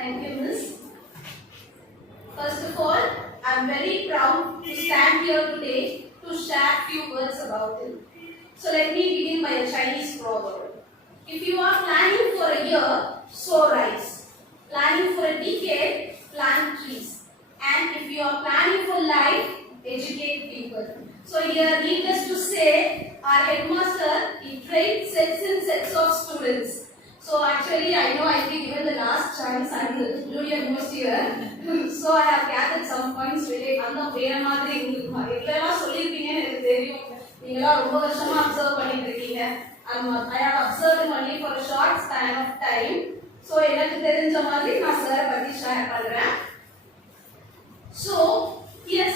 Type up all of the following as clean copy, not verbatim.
Thank you, Miss. First of all, I am very proud to stand here today to share few words about it. So let me begin by a Chinese proverb. If you are planning for a year, sow rice. Planning for a decade, plant trees. And if you are planning for life, educate people. So here, needless to say, our headmaster, he trained sets and sets of students. So actually, I know I'll be given the last chance and Julian most here. So I have gathered some points related. அந்த வேற மாதிரி உங்களுக்கு எல்லாம் சொல்லிருப்பீங்கன்னு எனக்கு தெரியும். நீங்களா ரொம்ப வருஷமா அப்சர்வ் பண்ணிட்டு இருக்கீங்க. I have observed only for a short span of time. So எனக்கு தெரிஞ்ச மாதிரி நான் சார் பத்தி ஷேர் பண்றேன். So yes,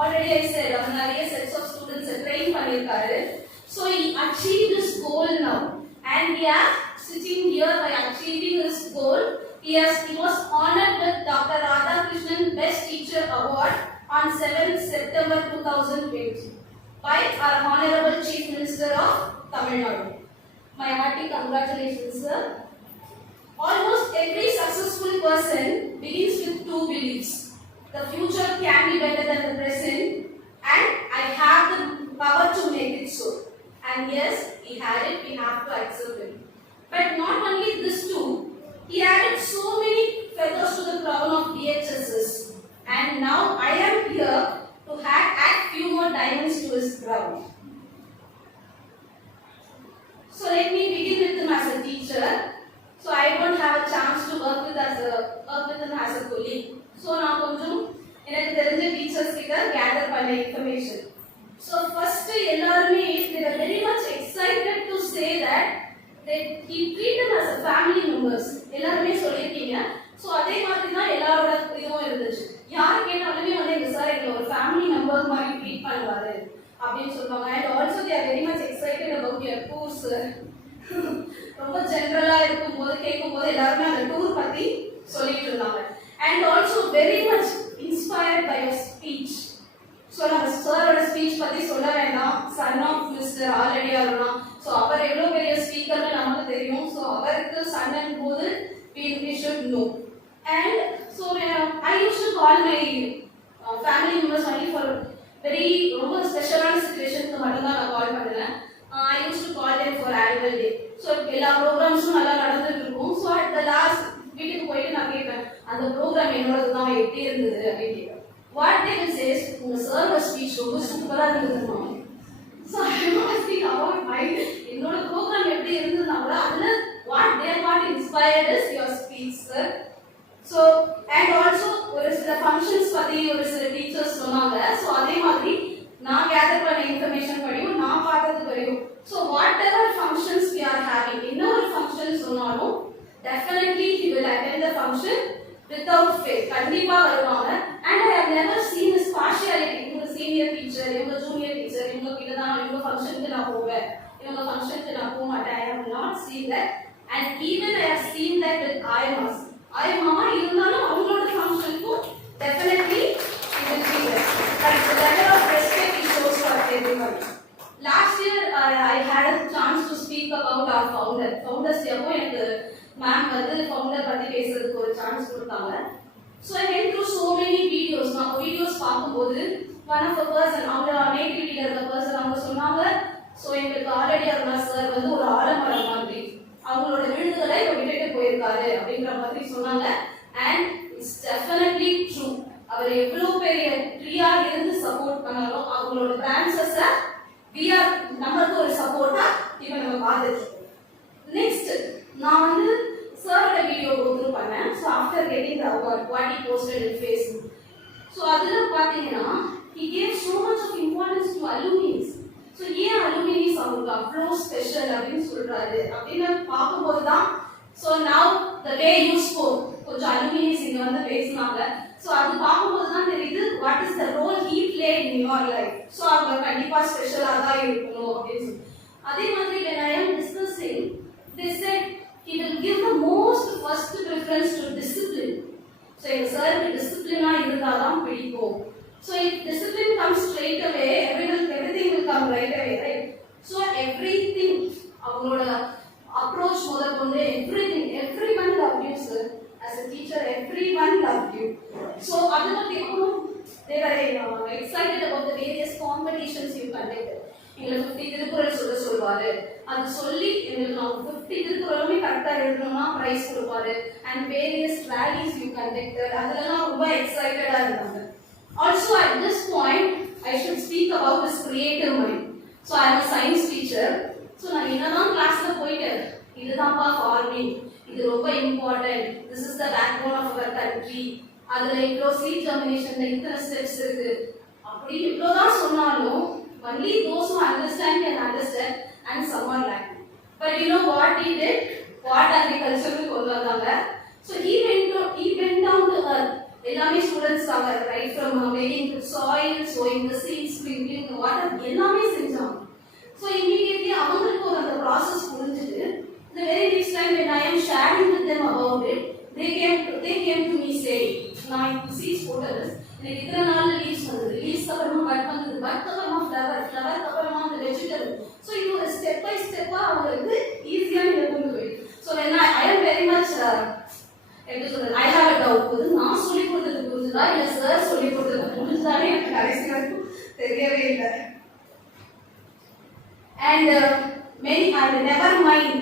already I said நிறைய sets of students train பண்ணிருக்காரு. So he achieved his goal now, and we are sitting here by achieving his goal. He was honored with Dr. Radhakrishnan Best Teacher Award on 7th September 2020 by our Honorable Chief Minister of Tamil Nadu. My hearty congratulations, sir. Almost every successful person begins with two beliefs. The future can be better than the present, and I have the power to make it so. And yes, he had it, we have to accept it. But not only this too, he added so many feathers to the crown of DHSS. And now I am here to add few more diamonds to his crown. So let me begin with him as a teacher. So I don't have a chance to work with him as a colleague. So நான் கொஞ்சம் எனக்கு தெரிஞ்ச teachers கிட்ட gather பண்ண information. So first எல்லாருமே they were very much excited to say that he treated them as a family members. எல்லாருமே சொல்லிருக்கீங்க. So அதே மாதிரி தான் எல்லாரோட இதுவும் இருந்துச்சு. யார் கேட்டாலுமே வந்து எங்க சார் எங்க ஒரு ஃபேமிலி மெம்பர் மாதிரி ட்ரீட் பண்ணுவாரு அப்படின்னு சொல்லுவாங்க. And also they are very much excited about your tours. ரொம்ப ஜெனரலா இருக்கும்போது கேட்கும்போது எல்லாருமே அந்த டூர் பத்தி சொல்லிட்டு இருந்தாங்க. And also very much inspired by your speech. So நம்ம சாரோட ஸ்பீச் பத்தி சொல்ல வேண்டாம். Son of mister already Aruna. So அவர் எவ்வளவு பெரிய ஸ்பீக்கர்னு நமக்கு தெரியும். So அவருக்கு சன் போது we should know. And so I used to call my family members only for very ரொம்ப ஸ்பெஷலான சிச்சுவேஷனுக்கு மட்டும் தான் நான் கால் பண்ணுவேன். I used to call them for annual day. So எல்லா ப்ரோக்ராம்ஸும் நல்லா நடந்துட்டு இருக்கும். So at the last வீட்டுக்கு போயிட்டு நான் கேட்பேன் அந்த ப்ரோக்ராம் என்னோடது தான் எப்படி இருந்தது அப்படின்னு கேட்பேன். What they will say is உங்க சாரோட ஸ்பீச் ரொம்ப சூப்பரா இருந்ததுமா. So I am asking about my என்னோட ப்ரோக்ராம் எப்படி இருந்ததுன்னா கூட அதுல what inspired is your speech, sir. So and also ஒரு சில ஃபங்க்ஷன்ஸ் பத்தி ஒரு சில டீச்சர்ஸ் சொன்னாங்க. So அதே மாதிரி நான் கேதர் பண்ண இன்ஃபர்மேஷன் படியும் நான் பார்த்தது படியும். So whatever functions we are having, என்ன ஒரு ஃபங்க்ஷன் சொன்னாலும் definitely he will attend the function without fail. கண்டிப்பா வருவாங்க. And I have never seen this partiality. இவங்க சீனியர் டீச்சர், இவங்க ஜூனியர் டீச்சர், இவங்க கிட்ட தான் இவங்க ஃபங்க்ஷனுக்கு நான் போவேன், இவங்க ஃபங்க்ஷனுக்கு நான் போக மாட்டேன். I have not seen that. And even I have seen that with IMAs. IMA இருந்தாலும் அவங்களோட ஃபங்க்ஷனுக்கும் definitely he will be there. That's the level of respect he shows for everybody. Last year I had a chance to speak about our founder. Founders எப்போ எனக்கு ma'am வந்து founder பத்தி பேசுறதுக்கு ஒரு chance கொடுத்தாங்க. So I went through so many videos. நான் videos பார்க்கும்போது one of the person அவங்க நேட்டிவிட்டில இருந்த person அவங்க சொன்னாங்க so எங்களுக்கு ஆல்ரெடி அருணா சார் வந்து ஒரு ஆலமரம் மாதிரி அவங்களோட விழுதுகளை விட்டுட்டு போயிருக்காரு அப்படிங்கிற மாதிரி சொன்னாங்க. And it's definitely true. அவர் எவ்வளவு பெரிய ட்ரீயா இருந்து சப்போர்ட் பண்ணாலும் அவங்களோட பிரான்ச்சஸ we are நமக்கு ஒரு சப்போர்ட்டா இப்போ நம்ம பார்த்துட்டு இருக்கோம். நெக்ஸ்ட் நான் வந்து சாரோட வீடியோ கோத்ரூ பண்ணேன். So after getting the award what he posted in Facebook. So அதில் பார்த்தீங்கன்னா he gave so much of importance to alumnis. So ஏன் அலுமினிஸ் அவங்களுக்கு அவ்வளோ ஸ்பெஷல் அப்படின்னு சொல்றாரு அப்படின்னு பார்க்கும்போது தான் so now the way you spoke கொஞ்சம் அலுமினிஸ் இங்கே வந்து பேசினாங்க. ஸோ அது பார்க்கும்போது தான் தெரியுது what is the role he played in your life. So அவங்க கண்டிப்பாக ஸ்பெஷலாக தான் இருக்கணும் அப்படின்னு சொல்லி அதே மாதிரி when I am discussing they said he will give the most first preference to discipline. So எங்க சாருக்கு டிசிப்ளினா இருந்தாதான் பிடிக்கும். So if discipline comes straight away everything will come right away, right? So everything அவங்களோட approach முதற்கொண்டு everyone love you sir. As a teacher அது சொல்லி எங்களுக்கு நாங்கள் 50 திருக்குறளுமே கரெக்டாக எழுதணும்னா ப்ரைஸ் கொடுப்பாரு. And various rallies you conducted, அதெல்லாம் ரொம்ப எக்ஸைட்டடாக இருந்தாங்க. Also at this point I should speak about this creative mind. So I am a science teacher. So நான் என்னதான் கிளாஸில் போயிட்டு இதுதான்ப்பா ஃபார்மிங், இது ரொம்ப important, this is the backbone of our country, அதில் இவ்வளோ சீட் ஜெர்மினேஷனில் இத்தனை ஸ்டெப்ஸ் இருக்கு அப்படி இவ்வளோதான் சொன்னாலும் only those who understand can understand and some are lacking. But you know what he did? What agriculture கொண்டு வந்தாங்க. So he went down to earth. எல்லாமே ஸ்டூடெண்ட்ஸ் ஆக right from making the soil, sowing the seeds, sprinkling the water, எல்லாமே செஞ்சாங்க. So immediately அவங்களுக்கு ஒரு அந்த process புரிஞ்சுது. The very next time when I am sharing with them about it, they came to me saying, நான் இப்போ seeds போட்டது எனக்கு இத்தனை நாள் லீவ்ஸ் வந்தது, லீவ்ஸ் அப்புறமா பட் வந்தது, பட் அப்புறமா ஃப்ளவர் அப்புறமா அந்த வெஜிடபிள். ஸோ இது ஒரு ஸ்டெப் பை ஸ்டெப்பாக அவங்களுக்கு ஈஸியாக நீங்கள் கொண்டு போயிடும். So I am very much எப்படி சொல்றது, ஐ ஹாவ் அ டவுட், இது நான் சொல்லி கொடுத்தது புரிஞ்சுதா இல்லை சார் சொல்லி கொடுத்தது புரிஞ்சுதானே எனக்கு கடைசி வரைக்கும் தெரியவே இல்லை. And many and never mind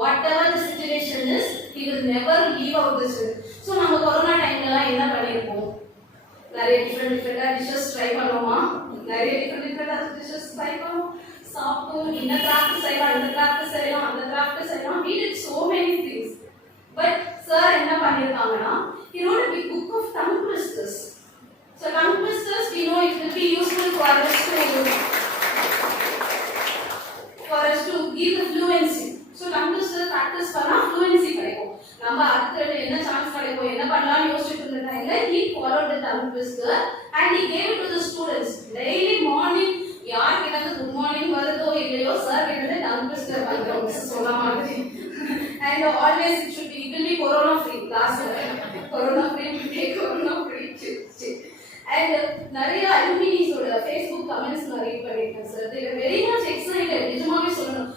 whatever the situation is, he will never leave out this. So நம்ம கொரோனா டைம்லலாம் என்ன பண்ணியிருப்போம், நிறைய டிஃப்ரெண்டாக டிஷ்ஷஸ் ட்ரை பண்ணுவோமா, நிறைய டிஃப்ரெண்டாக டிஷ்ஷஸ் ட்ரை பண்ணுவோம், சாப்பிட்டோம், இந்த கிராஃப்ட் செய்யலாம், இந்த கிராஃப்ட் செய்யலாம், அந்த கிராஃப்ட் செய்யலாம், we did so many things. But sir என்ன பண்ணியிருக்காங்கன்னா, he wrote a big book of tongue twisters. So tongue twisters, we know it will be useful for us to give the fluency. So tongue twister practice பண்ணா fluency கிடைக்கும். நம்ம அடுத்து என்ன chance கிடைக்கும், என்ன பண்ணலாம்னு யோசிச்சுட்டு இருந்த டைம்ல he followed the tongue twister and he gave it to the students. Daily morning யார் கிட்ட குட் மார்னிங் வருதோ இல்லையோ சார் கிட்ட tongue twister பண்றோம் சொன்ன மாதிரி. And always it should be, it will be corona free class. Corona free, corona free. And நிறைய அலுமினிஸோட Facebook comments நான் ரீட் பண்ணிருக்கேன் sir. they were very much excited. நிஜமாவே சொல்லணும்,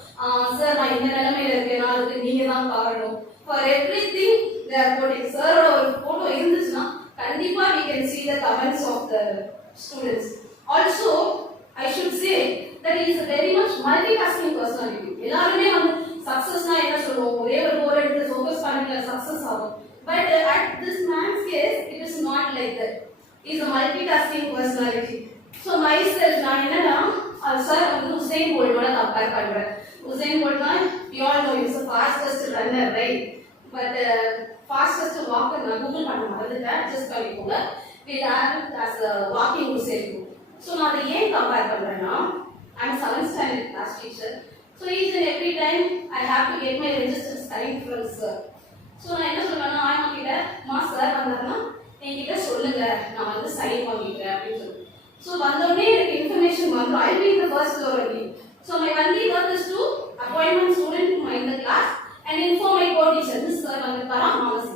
சார் நான் இந்த நிலைமையில இருக்கேன், அதுக்கு நீங்க தான் காரணம். For everything they are putting. சாரோட ஒரு போட்டோ இருந்துச்சுன்னா கண்டிப்பா we can see the comments of the students. Also I should say that he is a very much multitasking personality. எல்லாருமே வந்து சக்சஸ்னா என்ன சொல்லுவோம், ஒரே ஒரு கோல் எடுத்து ஃபோக்கஸ் பண்ணல சக்சஸ் ஆகும். But at this man's case it is not like that. He is a multitasking personality. So myself நான் என்னன்னா சார் வந்து உசேன் போல்ட்டோட கம்பேர் பண்றேன். உசேன் போல்ட்னா you all know he is the fastest runner, right? But fastest walker நான் Google பண்ண மறந்துட்டேன், just பண்ணிக்கோங்க. we have it as a walking Usain Bolt. So நான் அதை ஏன் கம்பேர் பண்றேன்னா, I am 7th standard class teacher. So each and every time I have to get my register signed from sir. So நான் என்ன சொல்றேன்னா, ஆயமா கிட்ட மா sir வந்தாருன்னா என்கிட்ட சொல்லுங்க நான் வந்து சைன் பண்ணிட்டேன் அப்படின்னு சொல்லி. ஸோ வந்தோடனே எனக்கு இன்ஃபர்மேஷன் வந்துடும். ஐ பி இந்த first floor only. So my only work is to appointment student in the class and inform my co-teacher, this sir வந்திருக்காரா மாமசி.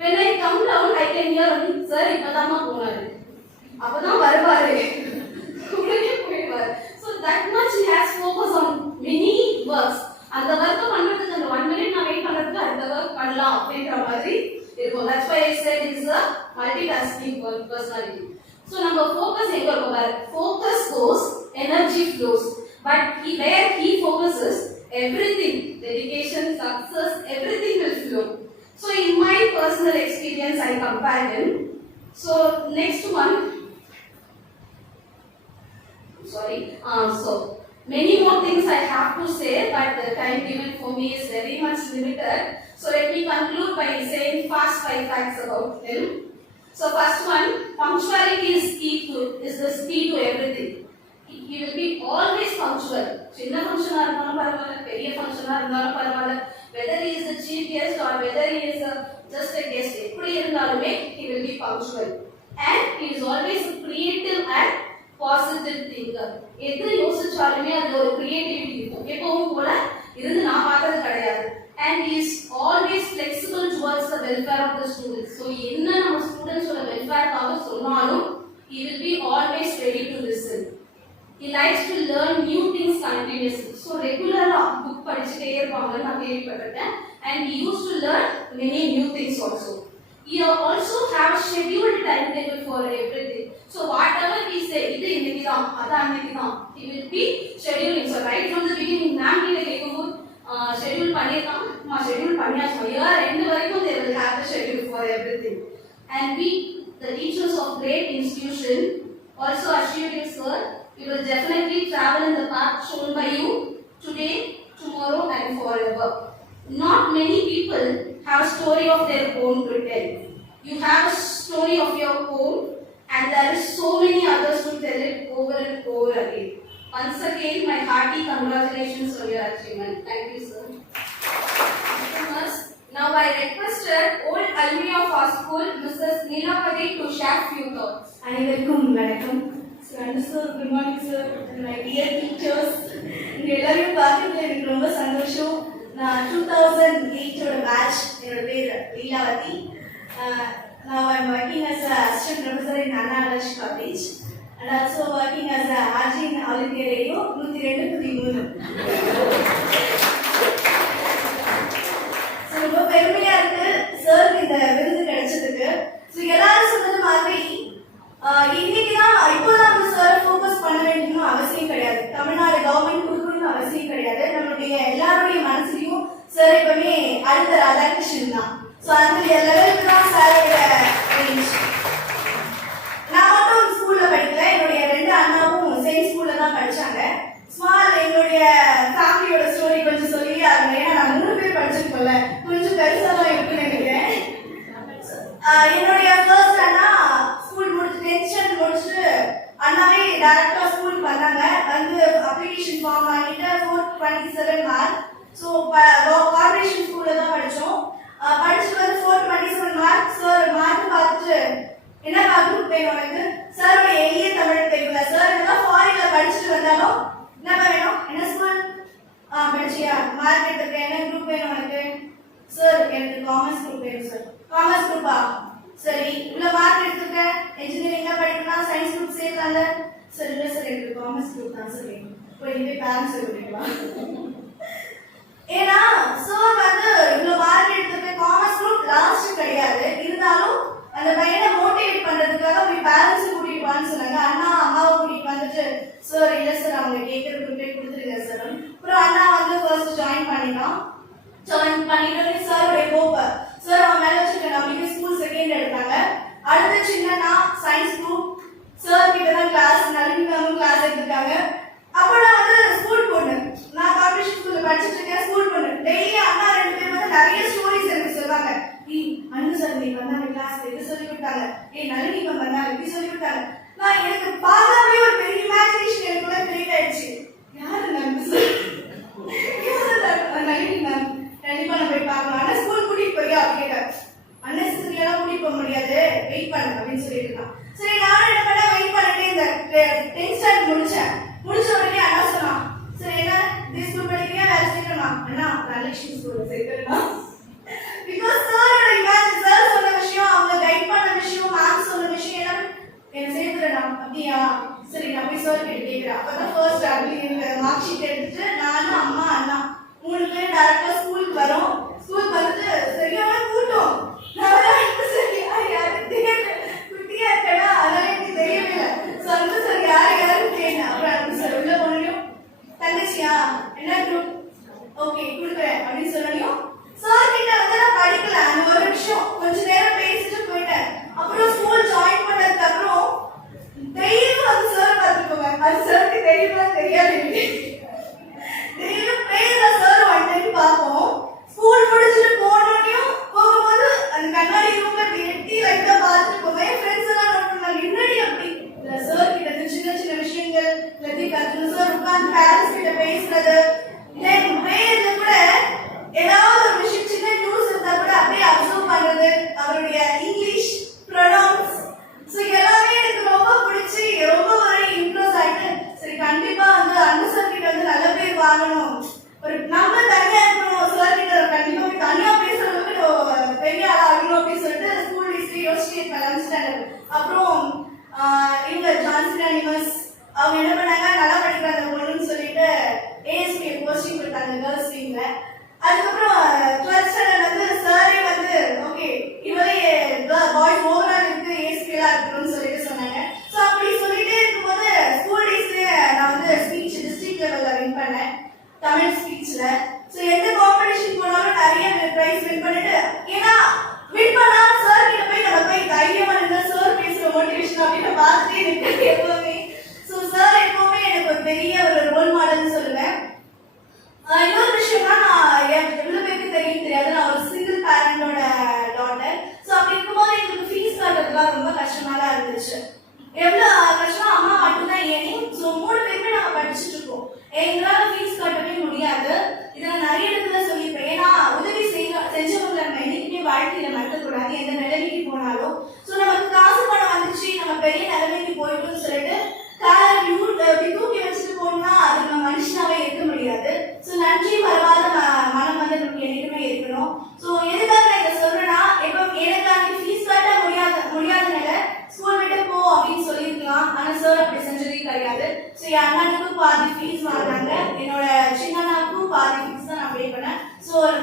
When I come down I can hear sir இப்பதாம்மா போனாரு, அப்பதான் வருவாரு, உடனே போயிடுவாரு. So that much he has focus on many works. அந்த work பண்றதுக்கு அந்த 1 minute நான் வெயிட் பண்றதுக்கு அடுத்த ஒர்க் பண்ணலாம் அப்படின்ற மாதிரி இருக்கும். That's why I said it is a multitasking personality. So நம்ம focus எங்க இருக்கும் பாரு, focus goes, energy flows. But where he focuses, everything, dedication, success, everything will flow. So in my personal experience I compare him. So next one, sorry, so many more things I have to say, but the time given for me is very much limited. So let me conclude by saying fast 5 facts about him. So first one, punctuality is the key to everything. He will be always punctual. சின்ன ஃபங்க்ஷனா இருந்தாலும் பரவாயில்ல, பெரிய ஃபங்க்ஷனா இருந்தாலும் பரவாயில்ல, whether he is the chief guest or whether he is just a guest, எப்படி இருந்தாலுமே he will be punctual. And he is always a creative and positive thinker. எது யோசிச்சாலுமே அதுல ஒரு கிரியேட்டிவிட்டி இருக்கும். எப்பவும் போல இருந்து நான் பார்த்தது கிடையாது. And he is always flexible towards the welfare of the students. So என்ன நம்ம ஸ்டூடெண்ட்ஸோட வெல்ஃபேர்க்காக சொன்னாலும் he will be always ready to listen. He likes to learn new things continuously. So regularly book படிச்சிட்டே இருப்பாங்க நான் கேள்விப்பட்டிருக்கேன். And he used to learn many new things also. You also have a scheduled timetable for everything. So whatever we say, இது இன்னைக்கு தான், அது அன்னைக்கு தான். He will be scheduling. So right from the beginning, ma'am கிட்ட கேட்கும்போது schedule பண்ணிருக்கான், schedule பண்ணியாச்சு. Year end வரைக்கும் they will have the schedule for everything. And we, the teachers of great institution, also assure you, sir, we will definitely travel in the path shown by you today, tomorrow, and forever. Not many people have a story of their own to tell. You have a story of your own, and there is so many others to tell it over and over again. Once again, my hearty congratulations on your achievement. Thank you, sir. Now I requested old alumni of our school, Mrs. Neelapati, to share few thoughts. அனைவருக்கும் வணக்கம். Sir, good morning, sir. My dear teachers, உங்க எல்லாரையும் பார்க்கறதுல எனக்கு ரொம்ப சந்தோஷம். நான் 2008 ஓட பேட்ச். என்னோட பேர் Leelavathi. Now I'm working as an assistant professor in Anna Adarsh College and also working as a RJ in All India Radio 102.3. So ரொம்ப பெருமையா இருக்கு சார் இந்த விருது கிடைச்சதுக்கு. ஸோ எல்லாரும் சொன்னது மாதிரி இன்னைக்கு தான் இப்போதான் நம்ம சார் ஃபோக்கஸ் பண்ண வேண்டியதுன்னு அவசியம் கிடையாது. தமிழ்நாடு கவர்மெண்ட் கொடுக்கணும்னு அவசியம் கிடையாது. நம்மளுடைய எல்லாருடைய மனசுலையும் சார் எப்பவுமே அடுத்த ராதாகிருஷ்ணன் தான். ஸோ அந்த லெவலுக்கு தான் சாரோட ரேஞ்ச். நான் மட்டும் ஸ்கூல்ல படிக்கல, என்னுடைய 2 அண்ணாவும் சேம் ஸ்கூல்ல தான் படிச்சாங்க. ஸ்மால் என்னுடைய ஃபேமிலியோட ஸ்டோரி கொஞ்சம் சொல்லி ஆகணும். ஏன்னா நான் 3 பேர் படிச்சிருக்கோம்ல, கொஞ்சம் பெருசா தான் இருக்குன்னு நினைக்கிறேன். என்னுடைய ஃபர்ஸ்ட் அண்ணா ஸ்கூல் முடிச்சு 10th ஸ்டாண்டர்ட் முடிச்சுட்டு அண்ணாவே டைரக்டா ஸ்கூலுக்கு வந்தாங்க. வந்து அப்ளிகேஷன் ஃபார்ம் வாங்கிட்டு 427 மார்க். ஸோ கார்பரேஷன் ஸ்கூல்ல தான் படித்தோம். படிச்சுட்டு வந்து 427 மார்க். சார் மார்க் பார்த்துட்டு என்ன குரூப் வேணும் உனக்கு? சாரோட எளிய தமிழ் தெரியுங்களா சார்? இதெல்லாம் ஃபாரின்ல படிச்சுட்டு வந்தாலும் என்ன வேணும்? என்ன ஸ்கூல் படிச்சியா? மார்க் எடுத்துருக்கேன். என்ன குரூப் வேணும் உனக்கு? சார் எனக்கு காமர்ஸ் குரூப் வேணும் சார். காமர்ஸ் குரூப்பா? சரி, இவ்வளவு மார்க் எடுத்துருக்க, இன்ஜினியரிங்கா படிக்கணும், சயின்ஸ் குரூப் சேர்க்கலாம்ல? சார் இல்லை சார் எனக்கு காமர்ஸ் குரூப் தான் சார் வேணும். போய் போய் பேரண்ட்ஸ் சொல்லிடுவா. ஏன்னா சார் வந்து இவ்வளவு மார்க் எடுத்துருக்க, காமர்ஸ் குரூப் லாஸ்ட் கிடையாது. இருந்தாலும் அந்த பையனை மோட்டிவேட் பண்றதுக்காக போய் பேரண்ட்ஸ் கூட்டிட்டு வான்னு சொன்னாங்க. அண்ணா அம்மாவை கூட்டிட்டு வந்துட்டு சார் இல்லை சார் அவங்க கேட்கற குரூப்பே கொடுத்துருங்க சார். அப்புறம் அண்ணா வந்து ஃபர்ஸ்ட் ஜாயின் பண்ணிட்டான். ஜாயின் பண்ணிட்டு சாரோட கோப்ப சார் அவன் மேல வச்சுக்க நம்பிக்கை ஸ்கூல் செகண்ட் எடுத்தாங்க. அடுத்த சின்னனா சயின்ஸ் குரூப் சார் கிட்ட தான் கிளாஸ், நளினிகாவும் கிளாஸ் எடுத்துட்டாங்க. அப்போ நான் வந்து ஸ்கூல் போனேன். நான் கார்பரேஷன் ஸ்கூல்ல படிச்சுட்டு இருக்கேன். ஸ்கூல் போனேன். டெய்லி அண்ணா 2 பேர் வந்து நிறைய ஸ்டோரிஸ் எனக்கு சொல்லுவாங்க. அண்ணு சார் நீ வந்தாங்க கிளாஸ் எப்படி சொல்லி கொடுத்தாங்க, நளினிகா வந்தாங்க எப்படி சொல்லி கொடுத்தாங்க. நான் எனக்கு பார்த்தாலே ஒரு பெரிய இமேஜினேஷன் எனக்குள்ள கிரியேட் ஆயிடுச்சு. யாரு மேம் சார்? நளினி மேம். கண்டிப்பா நான் போய் பார்க்கலாம். அண்ணா ஸ்கூல் கூட்டிட்டு போறியா அப்படி கேட்டார். அன்னெசரியாலாம் கூட்டிட்டு போக முடியாது, வெயிட் பண்ணு அப்படின்னு சொல்லியிருக்கான். சரி நானும் என்ன பண்ண வெயிட் பண்ணிட்டு இந்த 10th ஸ்டாண்டர்ட் முடிச்சேன். முடிச்ச உடனே அண்ணா சொன்னான், சரி என்ன இந்த ஸ்கூல் படிக்கிறியா வேற சேர்க்கணுமா? அண்ணா தனலட்சுமி ஸ்கூல்ல சேர்க்கணுமா? பிகாஸ் சாரோட இமேஜின் சார் சொன்ன விஷயம், அவங்க கைட் பண்ண விஷயம், மேம் சொன்ன விஷயம் எல்லாம் என்ன சேர்த்துறா. அப்படியா சரி நான் போய் சார் கிட்ட கேட்கிறேன். அப்பதான் ஃபர்ஸ்ட் மார்க் ஷீட் எடுத்துட்டு நானும் அம்மா அண்ணா 3 பேர் டேரக்டா ஸ்கூலுக்கு வரோம். ஸ்கூலுக்கு வந்துட்டு சரியான கூட்டம். குட்டியா இருக்கா அதனால எனக்கு தெரியவே இல்லை. ஸோ அந்த சார் யாருன்னு கேட்டேன். அப்புறம் அந்த சார் உள்ள போனையும் தங்கச்சியா என்ன குரூப் ஓகே கொடுக்குறேன் அப்படின்னு சொன்னையும் சார் கிட்ட வந்து நான் படிக்கல. அந்த ஒரு நிமிஷம் கொஞ்ச நேரம் பேசிட்டு போயிட்டேன். அப்புறம் ஸ்கூல் ஜாயின் பண்ணதுக்கு அப்புறம் டெய்லியும் வந்து சார் பார்த்துக்கோங்க. அது சாருக்கு தெரியுமா தெரியாது. டெய்லியும் பேர்ல சார் 1 டைம் பார்ப்போம். ஸ்கூல் முடிச்சுட்டு போனோனையும் போகும்போது அந்த கண்ணாடி ரூம்ல எட்டி லைட்டா பார்த்துட்டு போவேன். ஃப்ரெண்ட்ஸ் எல்லாம் நோட் பண்ணாங்க என்னடி அப்படி இல்லை சார் கிட்ட சின்ன சின்ன விஷயங்கள் எல்லாத்தையும் கற்றுக்கணும். சார் உட்காந்து பேரண்ட்ஸ் கிட்ட பேசுறது இல்லை பேர்ல கூட ஏதாவது ஒரு விஷயம் சின்ன நியூஸ் இருந்தா கூட அப்படியே அப்சர்வ் பண்றது, அவருடைய இங்கிலீஷ் ப்ரொனவுன்ஸ் ஸோ எல்லாமே எனக்கு ரொம்ப பிடிச்சி ரொம்ப ஒரு இம்ப்ரெஸ் ஆயிட்டு சரி கண்டிப்பா வந்து அண்ணன் சார் கிட்ட வந்து நல்ல பேர் வாங்கணும், ஒரு நம்ம தனியா இருக்கணும், சார் கிட்ட கண்டிப்பா போய் தனியா பேசுறதுக்கு பெரிய ஆளா ஆகணும் அப்படின்னு சொல்லிட்டு ஸ்கூல் ஹிஸ்டரி யோசிச்சு 11th ஸ்டாண்டர்ட். அப்புறம் இவங்க ஜான்சன் அனிமஸ் அவங்க என்ன பண்ணாங்க, நல்லா படிக்கிற அந்த பொண்ணுன்னு சொல்லிட்டு ஏஎஸ்பி போஸ்டிங் கொடுத்தாங்க கேர்ள்ஸ் டீம்ல. அதுக்கப்புறம் 12th ஸ்டாண்டர்ட் வந்து சாரே வந்து ஓகே இவரே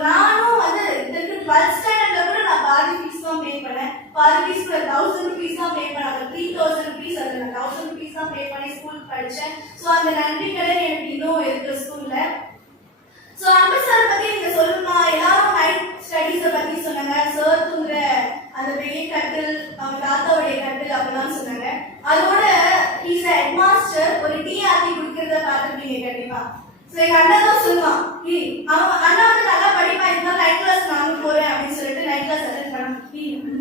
நானும் வந்து இதுக்கு 12th ஸ்டாண்டர்ட்ல கூட நான் பாதி ஃபீஸ் தான் பே பண்ணேன். பாதி ஃபீஸ் 1000 rupees தான் பே பண்ணேன். 3000 rupees அதுல நான் 1000 rupees தான் பே பண்ணி ஸ்கூல் படிச்சேன். சோ அந்த நன்றி கடன் எனக்கு இன்னும் இருக்கு ஸ்கூல்ல. சோ அன்பு சார் பத்தி நீங்க சொல்லணும்னா எல்லாரும் நைட் ஸ்டடீஸ பத்தி சொன்னாங்க. சார் தூங்குற அந்த பெரிய கட்டில், அவங்க தாத்தாவுடைய கட்டில் அப்படிலாம் சொன்னாங்க. அதோட இஸ் ஹெட் மாஸ்டர். ஒரு டீ ஆத்தி குடிக்கிறத பார்த்துருப்பீங்க கண்டிப்பா. சோ எங்க அண்ணா தான் சொல்லுவான், அவன் அண்ணா வந்து நல்லா படிப்பா, இருந்தாலும் நைட் கிளாஸ் நானும் போறேன் அப்படின்னு சொல்லிட்டு நைட் கிளாஸ் அட்டென்ட் பண்ணான்.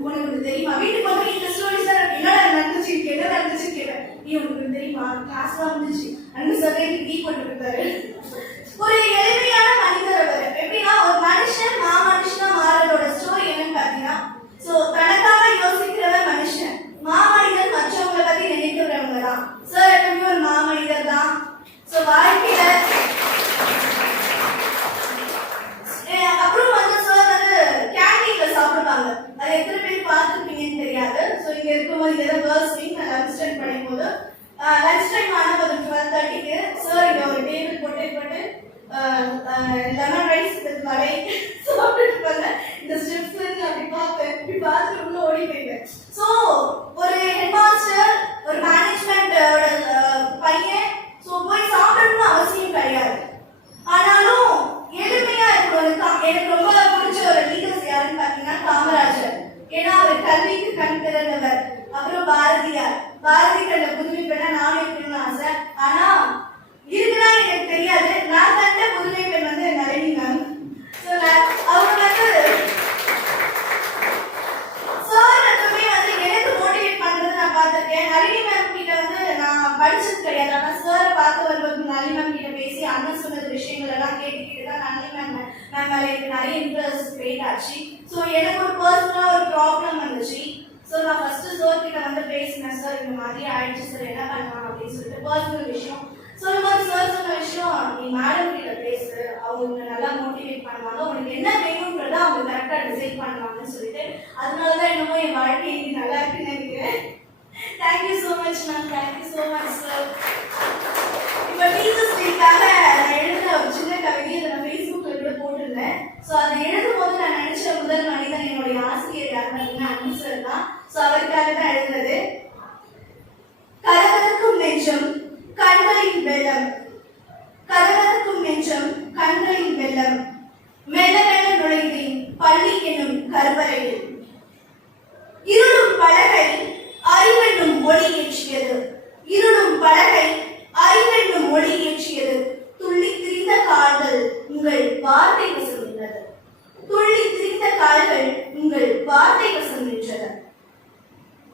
உனக்கு தெரியுமா வீட்டுக்கு வந்து இந்த ஸ்டோரிஸ் என்னடா நடந்துச்சு கேட்டேன். உனக்கு தெரியுமா கிளாஸ் தான் முடிஞ்சிச்சு அண்ணன் சார் டீ போட்டு கொடுத்தாரு. ஒரு எளிமையான மனிதர் அவர். எப்படின்னா ஒரு மனுஷன் மாமனுஷனா மாறதோட ஸ்டோரி என்னன்னு பாத்தீங்கன்னா, சோ தனக்காக யோசிக்கிறவன் மனுஷன், மாமனிதர் மற்றவங்களை பத்தி நினைக்கிறவங்க தான். சார் எப்பவுமே ஒரு மாமனிதர் தான். சோ வாழ்க்கையில அப்புறம் வந்து சார் வந்து கேண்டீன்ல சாப்பிடுவாங்க. அது எத்தனை பேர் பார்த்துருப்பீங்கன்னு தெரியாது. சோ இங்க இருக்கும்போது இதெல்லாம் கேர்ள்ஸ் வீக் நான் லஞ்ச் டைம் படிக்கும்போது லஞ்ச் டைம் ஆனா ஒரு 12:30க்கு சார் இங்க ஒரு டேபிள் போட்டு லெமன் ரைஸ் வித் வடை சாப்பிட்டு வந்த இந்த ஸ்டெப்ஸ் இருந்து அப்படி பார்த்து உள்ள ஓடி போயிட்டேன். சோ ஒரு ஹெட் மாஸ்டர், ஒரு மேனேஜ்மெண்டோட பையன் சோ போய் சாப்பிடணும்னு அவசியம் கிடையாது. ஆனாலும் எளிமையா இருக்கணும். எனக்கு ரொம்ப பிடிச்ச ஒரு லீடர்ஸ் யாருன்னு பாத்தீங்கன்னா காமராஜர். ஏன்னா அவர் கல்விக்கு கண் திறந்தவர். அப்புறம் பாரதியார். பாரதி கண்ட புதுமை பெண்ணா நானும் இருக்கணும்னு ஆசை. ஆனா இருக்குன்னா எனக்கு தெரியாது. நான் கண்ட புதுமை பெண் வந்து நளினி மேம். அவங்க வந்து சார் எப்பவுமே வந்து எனக்கு மோட்டிவேட் பண்றது நான் பார்த்திருக்கேன். நளினி மேம் கிட்ட வந்து நான் படிச்சது கிடையாது. ஆனா சார் பார்த்து வரும்போது நளினி மேம் கிட்ட பேசி அண்ணன் சொன்னது விஷயங்கள் எல்லாம் கேட்டுக்கிட்டு தான் நளினி மேம் மேல எனக்கு நிறைய இன்ட்ரெஸ்ட் கிரியேட் ஆச்சு. ஸோ எனக்கு ஒரு பர்சனலா ஒரு ப்ராப்ளம் வந்துச்சு. ஸோ நான் ஃபர்ஸ்ட் சார் கிட்ட வந்து பேசினேன். சார் இந்த மாதிரி ஆயிடுச்சு சார், என்ன பண்ணலாம் அப்படின்னு சொல்லிட்டு பர்சனல் விஷயம் சொல்லும்போது சார் சொன்ன விஷயம், நீ மேடம் கிட்ட பேசு, அவங்க நல்லா மோட்டிவேட் பண்ணுவாங்க, உனக்கு என்ன வேணும்ன்றத அவங்க கரெக்டா டிசைட் பண்ணுவாங்கன்னு சொல்லிட்டு அதனாலதான் என்னமோ என் வாழ்க்கை இன்னைக்கு நல்லா இருக்குன்னு நினைக்கிறேன். Thank you so much ma'am. Thank you so much sir. இப்போ டீச்சர்ஸ் டேக்காக நான் எழுதின ஒரு சின்ன கவிதையை நான் ஃபேஸ்புக்கில் கூட போட்டிருந்தேன். ஸோ அதை எழுதும் போது நான் நினைச்ச முதல் மனிதன் என்னுடைய ஆசிரியர் யாருன்னு பார்த்தீங்கன்னா அன்பு சார் தான். ஸோ அவருக்காக தான் எழுதுனது. கலகலக்கும் நெஞ்சம் கண்களின் வெள்ளம், கலகலக்கும் நெஞ்சம் கண்களின் வெள்ளம், மெல்ல மெல்ல நுழைந்தேன் பள்ளி என்னும் கருவறையில். இருளும் பலகை அறிவென்னும் ஒளி ஏற்றியது, இருளும் பலகை அறிவென்னும் ஒளி ஏற்றியது. துள்ளி திரிந்த கால்கள் உங்கள் வார்த்தை வசம் நின்றது, துள்ளி திரிந்த கால்கள் உங்கள் வார்த்தை வசம் நின்றது.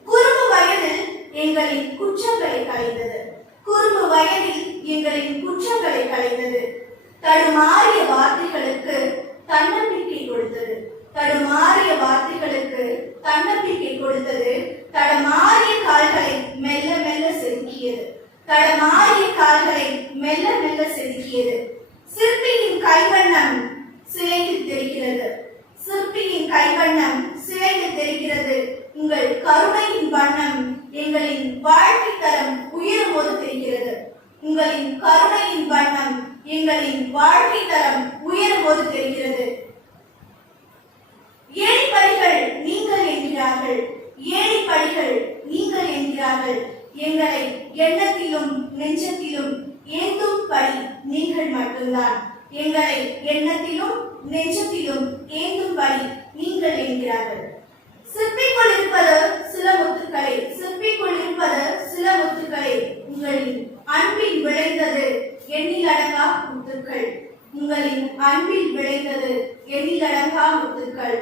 குறும்பு வயதில் எங்களின் குற்றங்களை களைந்தது, குறும்பு வயதில் எங்களின் குற்றங்களை களைந்தது. தடுமாறிய வார்த்தைகளுக்கு தன்னம்பிக்கை கொடுத்தது, தடுமாறிய வார்த்தைகளுக்கு தன்னம்பிக்கை கொடுத்தது. தடமாறிய கால்களை மெல்ல மெல்ல செதுக்கியது, தடமாறிய கால்களை மெல்ல மெல்ல செதுக்கியது. சிற்பியின் கைவண்ணம் சிலைந்து தெரிகிறது, சிற்பியின் கைவண்ணம் சிலைந்து தெரிகிறது. உங்கள் கருணையின் வண்ணம் எங்களின் வாழ்க்கை தரம் உயரும் போது தெரிகிறது, உங்களின் கருணையின் வண்ணம் எங்களின் வாழ்க்கை தரம் உயரும் போது தெரிகிறது. ஏணிப்படிகள் நீங்கள் என்கிறார்கள், ஏணிப்படிகள் நீங்கள் என்கிறார்கள். எங்களை எண்ணத்திலும் நெஞ்சத்திலும் ஏந்தும் படி நீங்கள் மட்டும்தான், எங்களை எண்ணத்திலும் நெஞ்சத்திலும் ஏந்தும் படி நீங்கள் என்கிறார்கள். சிற்பிக்குள் இருப்பது சில முத்துக்களை, சிற்பிக்குள் இருப்பது சில முத்துக்களை. உங்களின் அன்பில் விளைந்தது எண்ணிலடங்கா முத்துக்கள், உங்களின் அன்பில் விளைந்தது எண்ணிலடங்கா முத்துக்கள்.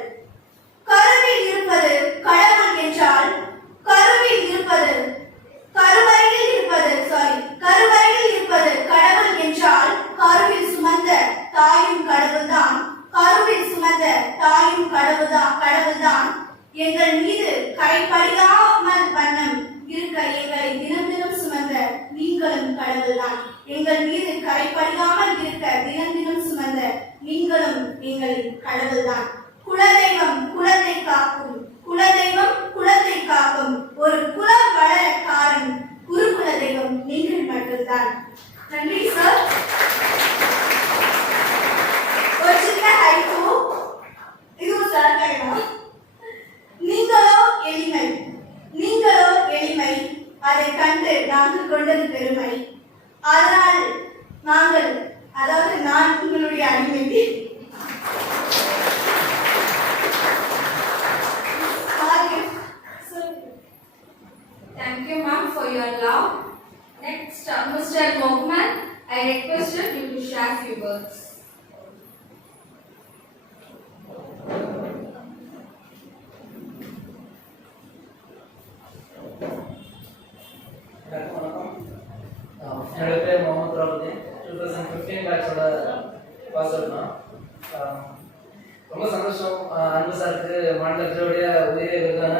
கருவில் இருப்பது கடவுள் என்றால், கருவில் இருப்பது கருவறையில் இருப்பது கருவறையில் இருப்பது கடவுள் என்றால், கருவில் சுமந்த தாயும் கடவுள்தான், கருவில் சுமந்த தாயும் கடவுள்தான். எங்கள் மீது கைப்படியாமல் வண்ணம் இருக்க எங்களை தினம் தினம் சுமந்த நீங்களும் கடவுள்தான், எங்கள் மீது கைப்படியாமல் இருக்க தினம் தினம் சுமந்த நீங்களும் எங்களின் கடவுள்தான். குலதெய்வம் குலத்தை காக்கும், குலதெய்வம் குலத்தை காக்கும். ஒரு குலம் வளரக்காரன் குருகுல தெய்வம் நீங்கள் மட்டும்தான். நன்றி சார். ஒரு சின்ன சின்ன ஹைக்கூ இதுவும் சார்க்காகனா. நீங்களோ எளிமை, நீங்களோ எளிமை, அதை கண்டு நாங்கள் கொண்டது பெருமை. அதனால் நாங்கள், அதாவது நான் உங்களுடைய அடிமை. Thank you, ma'am, for your love. Next, Mr. Mohman, I request you to share few words. என்னோட பேர் முகமது ராவுதீன். 2015 பேட்சோட பாஸ் அவுட் தான். ரொம்ப சந்தோஷம். அன்பு சாருக்கு மாநிலத்தினுடைய உயரிய விருதான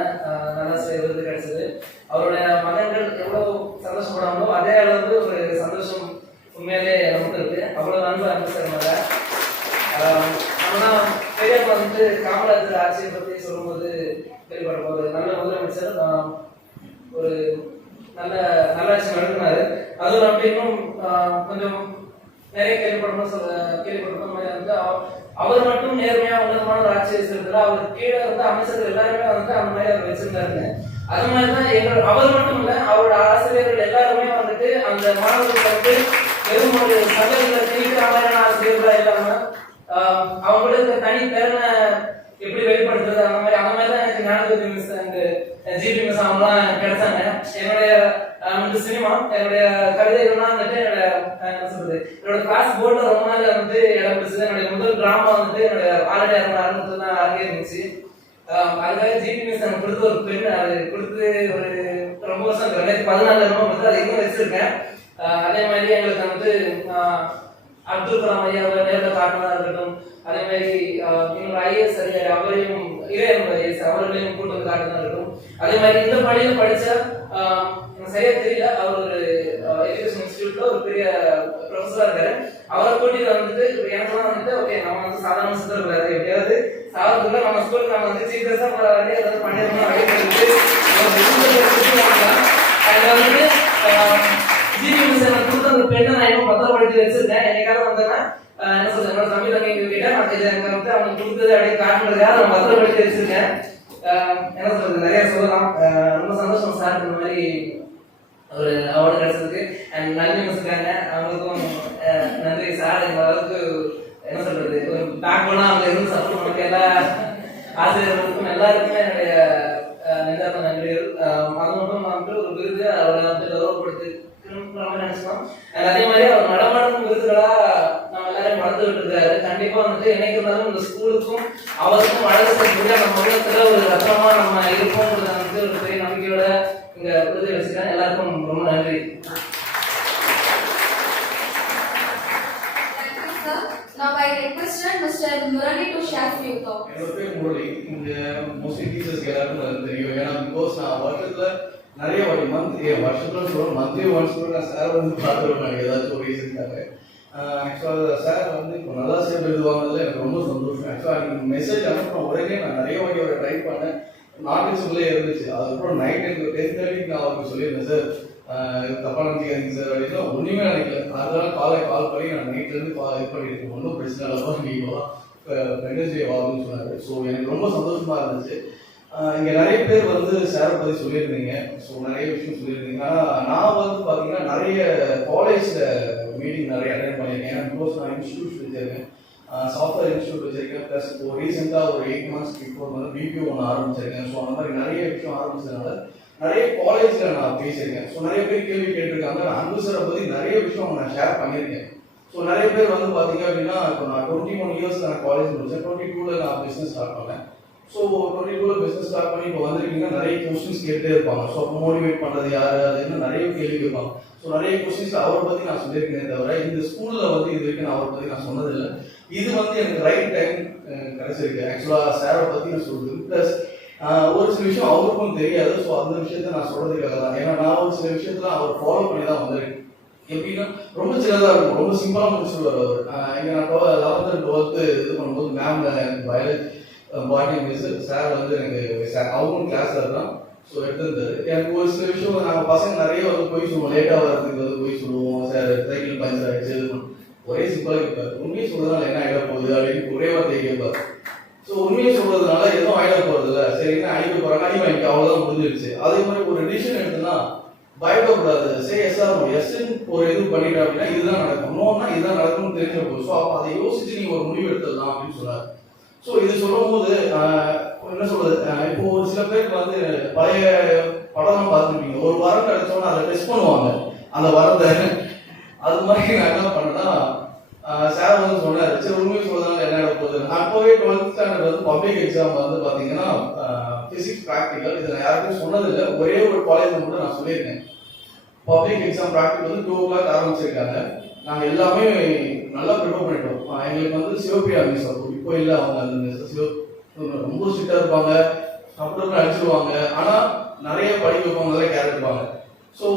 நல்லாசிரியர் விருது கிடைச்சது. அவருடைய மகன்கள் எவ்வளோ சந்தோஷப்படாமோ அதே அளவு ஒரு சந்தோஷம் உண்மையிலே நமக்கு இருக்கு. அவ்வளோ அன்பு அன்பு சார் மேலே. ஆனால் பெரியப்பா வந்துட்டு காமராஜர் ஆட்சியை பற்றி சொல்லும்போது கேள்விப்பட்ட ஒரு நல்ல முதலமைச்சர், ஒரு நல்ல நல்லாட்சி நடத்தினாரு. அதுவும் நம்ம இன்னும் கொஞ்சம் நிறைய கேள்விப்பட்ட மாதிரி வந்து அவர் மட்டும் நேர்மையா உன்னதமான ஒரு ஆட்சி வச்சிருந்தாரு. அவர் கீழே வந்து அமைச்சர்கள் எல்லாருமே வந்து அந்த மாதிரி அவர் வச்சிருந்தாருங்க. அது மாதிரிதான் அவர் மட்டும் இல்ல, அவரோட ஆசிரியர்கள் எல்லாருமே வந்துட்டு அந்த மாணவர்கள் வந்து வெறும் ஒரு சங்கங்களை தீவிர மாதிரியான ஆசிரியர்களா இல்லாம அவங்களுக்கு தனி திறனை எப்படி வெளிப்படுத்துறது அந்த மாதிரி தான் எனக்கு Gnanapathi miss and GB miss அவங்கலாம் கிடைச்சாங்க. என்னுடைய சினிமா, என்னுடைய கவிதைகள்லாம் வந்துட்டு என்னோட கிளாஸ் போர்டில் ரொம்ப நாள் வந்து இடம் பிடிச்சது. என்னுடைய முதல் டிராமா வந்துட்டு என்னுடைய ஆல்ரெடி ஆரம்பத்தில் தான் அரங்கேறிச்சு. அதுக்காக ஜிபி மிஸ் எனக்கு கொடுத்து ஒரு பெண், அது கொடுத்து ஒரு ரொம்ப வருஷம் 2014 கொடுத்து அதை இன்னும் வச்சிருக்கேன். அதே மாதிரி எங்களுக்கு வந்து அப்துல் கலாம் ஐயாவை நேரில் காட்டினதா இருக்கட்டும், அதே மாதிரி இன்னொரு ஐஏஎஸ் அதிகாரி அவரையும் இளையராஜா ஐஏஎஸ் அவர்களையும் கூட்டு வந்து காட்டினதா இருக்கட்டும். அதே மாதிரி இந்த பள்ளியில படிச்ச எனக்கு சரியா தெரியல, அவர் ஒரு எஜுகேஷன் இன்ஸ்டியூட்ல ஒரு பெரிய ப்ரொஃபஸரா இருக்காரு. அவரை கூட்டிட்டு வந்துட்டு எனக்குலாம் வந்துட்டு ஓகே நம்ம வந்து சாதாரண சுத்தர் கூடாது, எப்படியாவது சாதத்துல நம்ம ஸ்கூலுக்கு நம்ம வந்து சீக்கிரஸா போற வரையும் ஏதாவது பண்ணிடணும் அப்படின்னு வந்துட்டு ஜிபி மிஸ் எனக்கு கொடுத்த அந்த பெண்ணை நான் இன்னும் பத்திரப்படுத்தி வச்சிருக்கேன். என்னைக்காவது வந்தேன்னா என்ன சொல்றேன், என்னோட தம்பி தங்கி கிட்ட நான் இதை வந்து அவனுக்கு கொடுத்தது அப்படியே காட்டுறதுக்காக நான் பத்திரப்படுத்தி வச்சிருக்கேன். என்ன சொல்றது, நிறைய சொல்லலாம். ரொம்ப சந்தோஷம் சார் இந்த மாதிரி ஒரு அவார்டு கிடைச்சதுக்கு. அண்ட் நன்றி மிஸ்ஸுக்காங்க, அவங்களுக்கும் நன்றி சார். இந்த அளவுக்கு என்ன சொல்றது, ஒரு பேக் போனா அவங்க இருந்து சப்போர்ட் பண்ணி எல்லா ஆசிரியர்களுக்கும் எல்லாருக்குமே என்னுடைய நெஞ்சார்ந்த நன்றிகள். அது மட்டும் வந்துட்டு ஒரு விருது அவரை வந்து கௌரவப்படுத்தி நினைச்சோம். அதே மாதிரி அவர் நடமாடும் விருதுகளா நம்ம எல்லாரையும் வளர்த்துக்கிட்டு இருக்காரு. கண்டிப்பா வந்துட்டு என்னைக்கு இருந்தாலும் இந்த ஸ்கூலுக்கும் அவருக்கும் வளர்ச்சி செய்யக்கூடிய நம்ம உலகத்துல ஒரு ரத்தமா நம்ம இருப்போம்ன்றத வந்து ஒரு பெரிய நம்பிக்கையோட இங்க விருது வச்சுக்கிறேன். எல்லாருக்கும் ரொம்ப நன்றி. Now I requested Mr. Murali to share few thoughts. என்னோட பேர் முரளி. இந்த மோஸ்ட்லி டீச்சர்ஸ் எல்லாருக்கும் தெரியும். ஏன்னா பிகாஸ் நான் வருஷத்துல நிறைய வாட்டி வருஷத்துல சொல்லுவோம், மந்த்லி ஒன்ஸ் கூட நான் சார் வந்து பார்த்துருவேன். நான் ஏதாச்சும் ஒரு ரீசனுக்காக ஆக்சுவலாக சார் வந்து இப்போ நல்லா சேர்ந்து எழுதுவாங்கல எனக்கு ரொம்ப சந்தோஷம். ஆக்சுவலாக நீங்கள் மெசேஜ் அனுப்பின உடனே நான் நிறைய வாட்டி அவரை ட்ரை பண்ணேன், நாட்டுக்குள்ளே இருந்துச்சு. அதுக்கப்புறம் நைட் எனக்கு 10:30 நான் அவருக்கு சொல்லியிருந்தேன், சார் தப்பா நினைக்காதீங்க சார் அப்படின்னா ஒன்றுமே நினைக்கல. அதனால கால் பண்ணி நான் நைட்லேருந்து இது பண்ணியிருக்கேன், ஒன்றும் பிரச்சனை இல்லைப்பா நீங்கள் வெனஸ்டே வாங்கன்னு சொன்னார். ஸோ எனக்கு ரொம்ப சந்தோஷமா இருந்துச்சு. இங்கே நிறைய பேர் வந்து சாரை பற்றி சொல்லியிருந்தீங்க, ஸோ நிறைய விஷயம் சொல்லியிருந்தீங்க. ஆனால் நான் வந்து பார்த்தீங்கன்னா நிறைய காலேஜில் மீட்டிங் நிறைய அட்டெண்ட் பண்ணியிருக்கேன். ஏன்னா பிகாஸ் நான் இன்ஸ்டியூட் வச்சிருக்கேன், சாஃப்ட்வேர் இன்ஸ்டியூட் வச்சிருக்கேன். ப்ளஸ் இப்போ ரீசெண்டாக ஒரு 8 months இப்போ வந்து பிபிஓ ஒன்று ஆரம்பிச்சிருக்கேன். ஸோ அந்த மாதிரி நிறைய விஷயம் ஆரம்பிச்சதுனால நிறைய காலேஜில் நான் பேசியிருக்கேன். ஸோ நிறைய பேர் கேள்வி கேட்டிருக்காங்க. நான் அன்பு சாரை பற்றி நிறைய விஷயம் நான் ஷேர் பண்ணியிருக்கேன். ஸோ நிறைய பேர் வந்து பார்த்தீங்க அப்படின்னா இப்போ நான் 21 years நான் காலேஜ் முடிச்சேன், 22 நான் பிஸ்னஸ் ஸ்டார்ட் பண்ணேன். ஸோ 22 பிஸ்னஸ் ஸ்டார்ட் பண்ணி இப்போ வந்திருக்கீங்கன்னா நிறைய கொஸ்டின்ஸ் கேட்டே இருப்பாங்க. ஸோ அப்போ மோட்டிவேட் பண்ணுறது யார், அது இன்னும் நிறைய கேள்வி கேட்பாங்க. ஸோ நிறைய கொஸ்டின்ஸ் அவரை பற்றி நான் சொல்லியிருக்கேனே தவிர இந்த ஸ்கூலில் வந்து இது வரைக்கும் நான் அவரை பற்றி நான் சொன்னதில்லை. இது வந்து எனக்கு ரைட் டைம் கிடைச்சிருக்கு. ஆக்சுவலாக சாரை பற்றி நான் சொல்றது ப்ளஸ் ஒரு சில விஷயம் அவருக்கும் தெரியாது. ஸோ அந்த விஷயத்த நான் சொல்றதுக்காக தான். ஏன்னா நான் ஒரு சில விஷயத்துல அவர் ஃபாலோ பண்ணி தான் வந்திருக்கேன். எப்படின்னா ரொம்ப சின்னதாக இருக்கும், ரொம்ப சிம்பிளாக முடிச்சுடுவார் அவர். இங்கே நான் 11th and 12th இது பண்ணும்போது ma'am biology botany miss sir வந்து எனக்கு அவங்களும் கிளாஸில் தான் ஸோ எடுத்திருந்தாரு. எனக்கு ஒரு சில விஷயம் நாங்கள் பசங்க நிறைய வந்து போய் சொல்லுவோம், லேட்டாக வரதுக்கு வந்து போய் சொல்லுவோம், சார் சைக்கிள் பஞ்சர் ஆகிடுச்சு ஒரே சிம்பிளாக கேட்பார். உண்மையை சொல்றதுனால என்ன ஆகிட போகுது அப்படின்னு ஒரே வார்த்தையை கேட்பார். ஸோ உண்மையை சொல்றதுனால எதுவும் ஆகிட போறது இல்லை, சரின்னு அடிக்க போறாங்க, அடி வாங்கி அவ்வளோதான் முடிஞ்சிருச்சு. அதே மாதிரி ஒரு டிசிஷன் எடுத்துன்னா பயப்படக்கூடாது. சரி எஸ்ன்னு ஒரு இது பண்ணிட்டா அப்படின்னா இதுதான் நடக்கும், நோன்னா இதுதான் நடக்கும்னு தெரிஞ்ச போது ஸோ அப்போ அதை யோசிச்சு நீங்க ஒரு முடிவு எடுத்துடலாம் அப்படின்னு சொன்னார். ஸோ இது சொல்லும் போது என்ன சொல்றது, இப்போ ஒரு சில பேருக்கு வந்து பழைய படம்லாம் பார்த்துருப்பீங்க, ஒரு வரம் கிடைச்சோன்னா அதை டெஸ்ட் பண்ணுவாங்க அந்த வரத்தை. அது மாதிரி நான் என்ன பண்ணேன்னா சார் வந்து சொன்னார், சரி உண்மையை சொல்றதுனால என்ன ஆகிட போகுது. அப்போவே 12th ஸ்டாண்டர்ட் வந்து பப்ளிக் எக்ஸாம் வந்து பார்த்தீங்கன்னா பிசிக்ஸ் ப்ராக்டிக்கல். இதை நான் யாருக்கும் சொன்னதில்லை, ஒரே ஒரு காலேஜில் மட்டும் நான் சொல்லியிருக்கேன். பப்ளிக் எக்ஸாம் ப்ராக்டிக்கல் வந்து 2 o'clock ஆரம்பிச்சிருக்காங்க. நாங்கள் எல்லாமே நல்லா ப்ரிப்பேர் பண்ணிட்டோம். எங்களுக்கு வந்து சிவப்பிரியா மிஸ் ஆகும், இப்போ இல்லை, அவங்க அந்த ரொம்ப ஸ்ட்ரிக்டாக இருப்பாங்க, அப்புறம் அடிச்சிருவாங்க, ஆனால் நிறைய படிக்க வைப்பாங்க, நிறைய கேர் எடுப்பாங்க. ஸோ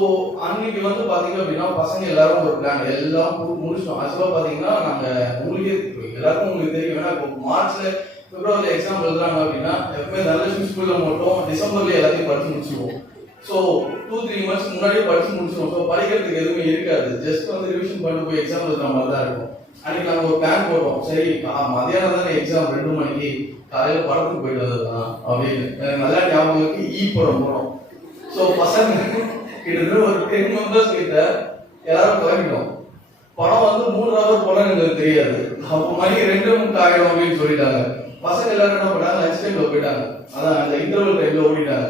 அன்னைக்கு வந்து பார்த்தீங்க அப்படின்னா பசங்க எல்லாரும் ஒரு பிளான் எல்லாம் முடிச்சிட்டோம். ஆக்சுவலாக பார்த்தீங்கன்னா நாங்கள் உங்களுக்கே எல்லாருக்கும் உங்களுக்கு தெரியும், ஏன்னா இப்போ மார்ச்ல பிப்ரவரியில் எக்ஸாம் எழுதுறாங்க அப்படின்னா எப்பவுமே தனலட்சுமி ஸ்கூலில் மட்டும் டிசம்பர்லேயே எல்லாத்தையும் படிச்சு முடிச்சுடுவோம். ஸோ 2-3 months முன்னாடியே படிச்சு முடிச்சிடுவோம். ஸோ படிக்கிறதுக்கு எதுவுமே இருக்காது, ஜஸ்ட் வந்து ரிவிஷன் பண்ணிட்டு போய் எக்ஸாம் எழுதுற மாதிரி தான் இருக்கும். அன்னைக்கு நாங்கள் ஒரு பிளான் போட்டோம், சரி மதியானம் தானே எக்ஸாம், 2 மணிக்கு, காலையில் படத்துக்கு போயிட்டு வந்ததுதான் அப்படின்னு. எனக்கு நல்லா ஞாபகம் இருக்கு, படம் போனோம். ஸோ பசங்க கிட்டத்தட்ட ஒரு 10 members கிட்ட எல்லாரும் கிளம்பிட்டோம். படம் வந்து 3 hour போல எங்களுக்கு தெரியாது. அப்போ மணி 2:30 ஆயிடும் அப்படின்னு சொல்லிட்டாங்க. பசங்க எல்லாரும் என்ன பண்ணாங்க, லஞ்ச் டைம்ல போயிட்டாங்க, அதான் அந்த இன்டர்வல் டைம்ல ஓடிட்டாங்க.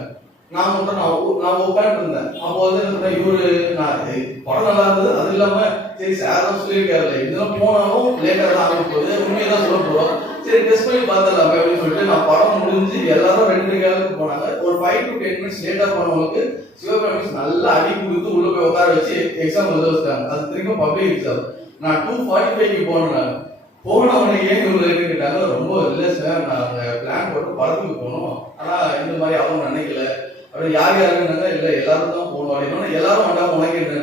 நான் மட்டும் நான் உட்காந்து இருந்தேன். அப்போ வந்து என்ன இவரு நான் படம் நல்லா இருந்தது, அது இல்லாம சரி சார் தான் சொல்லியிருக்காருல்ல, இதெல்லாம் போனாலும் லேட்டா தான் ஆக போகுது, உண்மையை தான் சொல்ல போறோம், சரி டெஸ்ட் பண்ணி பார்த்துடலாமே அப்படின்னு சொல்லிட்டு நான் படம் முடிஞ்சு எல்லாரும் 2 காலுக்கு போனாங்க. ஒரு 5 to 10 minutes லேட்டா போனவங்களுக்கு சிவபிரமிஸ் நல்லா அடி கொடுத்து உள்ள போய் உட்கார வச்சு எக்ஸாம் எழுத வச்சுட்டாங்க. அது திரும்ப பப்ளிக் எக்ஸாம். நான் 2:45க்கு போனேன். போனவனே ஏன் இவங்க கேட்டாங்க, ரொம்ப இல்லை சார் நாங்கள் பிளான் போட்டு படத்துக்கு போனோம், ஆனா இந்த மாதிரி அவங்க நினைக்கல அப்படின்னு. யார் யாருன்னாங்க, இல்லை எல்லாரும் தான் போகணும் அப்படின்னு. எல்லாரும் வேண்டாம் உனக்கு என்ன,